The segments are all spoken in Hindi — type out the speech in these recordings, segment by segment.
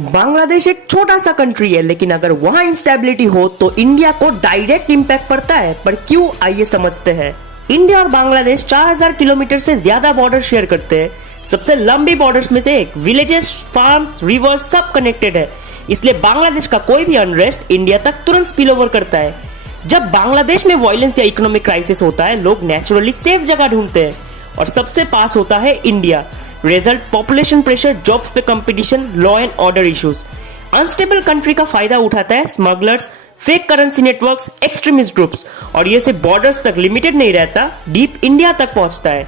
बांग्लादेश एक छोटा सा कंट्री है, लेकिन अगर वहां इंस्टेबिलिटी हो तो इंडिया को डायरेक्ट इंपैक्ट पड़ता है। पर क्यों, आइए समझते हैं। इंडिया और बांग्लादेश 4000 किलोमीटर से ज्यादा बॉर्डर शेयर करते हैं। सबसे लंबी बॉर्डर्स में से एक। विलेजेस, फार्म्स, रिवर्स सब कनेक्टेड है, इसलिए बांग्लादेश का कोई भी अनरेस्ट इंडिया तक तुरंत स्पिल ओवर करता है। जब बांग्लादेश में वायलेंस या इकोनॉमिक क्राइसिस होता है, लोग नेचुरली सेफ जगह ढूंढते हैं और सबसे पास होता है India. Result, population pressure, jobs पे competition, law and order issues. Unstable country का फायदा उठाता है smugglers, fake currency networks, extremist groups, और ये सिर्फ बॉर्डर्स तक लिमिटेड नहीं रहता, डीप इंडिया तक पहुंचता है।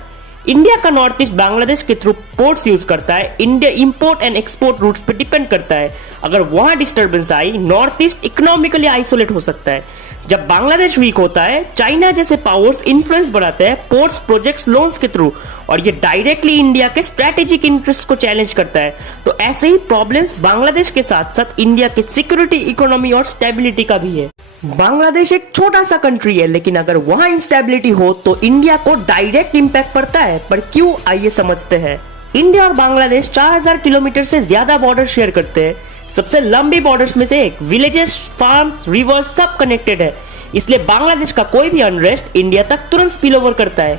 इंडिया का नॉर्थ ईस्ट बांग्लादेश के थ्रू पोर्ट्स यूज करता है। India import and export routes पे डिपेंड करता है। अगर वहां डिस्टर्बेंस आई, नॉर्थ ईस्ट इकोनॉमिकली आइसोलेट हो सकता है। जब बांग्लादेश वीक होता है, चाइना जैसे पावर्स इन्फ्लुएंस बढ़ाते हैं पोर्ट्स, प्रोजेक्ट्स, लोन्स के थ्रू, और ये डायरेक्टली इंडिया के स्ट्रेटेजिक इंटरेस्ट को चैलेंज करता है। तो ऐसे ही प्रॉब्लम्स बांग्लादेश के साथ साथ इंडिया की सिक्योरिटी, इकोनॉमी और स्टेबिलिटी का भी है। बांग्लादेश एक छोटा सा कंट्री है, लेकिन अगर वहां इंस्टेबिलिटी हो तो इंडिया को डायरेक्ट इंपैक्ट पड़ता है। पर क्यों, आइए समझते हैं। इंडिया और बांग्लादेश 4000 किलोमीटर से ज्यादा बॉर्डर शेयर करते हैं। सबसे लंबी बॉर्डर्स में से एक। विलेजेस, फार्म्स, रिवर्स सब कनेक्टेड है, इसलिए बांग्लादेश का कोई भी अनरेस्ट इंडिया तक तुरंत स्पिल ओवर करता है।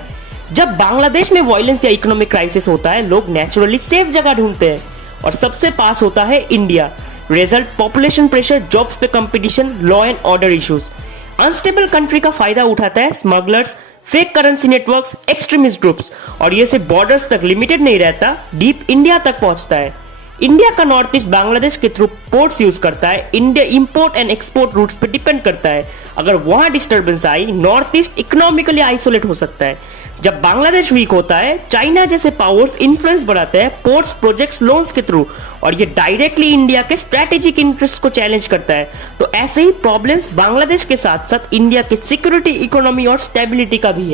जब बांग्लादेश में वायलेंस या इकोनॉमिक क्राइसिस होता है, लोग नेचुरली सेफ जगह ढूंढते हैं और सबसे पास होता है India. Result, population pressure, jobs पे competition, law and order issues. Unstable country का फायदा उठाता है smugglers, fake currency networks, extremist groups, और ये सिर्फ बॉर्डर्स तक लिमिटेड नहीं रहता, डीप इंडिया तक पहुंचता है। इंडिया का नॉर्थ ईस्ट बांग्लादेश के थ्रू पोर्ट्स यूज करता है। India import and export routes पे डिपेंड करता है। अगर वहां डिस्टर्बेंस आई, नॉर्थ ईस्ट इकोनॉमिकली आइसोलेट हो सकता है। जब बांग्लादेश वीक होता है, चाइना जैसे पावर्स इन्फ्लुएंस बढ़ाते हैं पोर्ट्स, प्रोजेक्ट्स, लोन्स के थ्रू, और ये डायरेक्टली इंडिया के स्ट्रेटेजिक इंटरेस्ट को चैलेंज करता है। तो ऐसे ही प्रॉब्लम्स बांग्लादेश के साथ साथ इंडिया की सिक्योरिटी, इकोनॉमी और स्टेबिलिटी का भी है।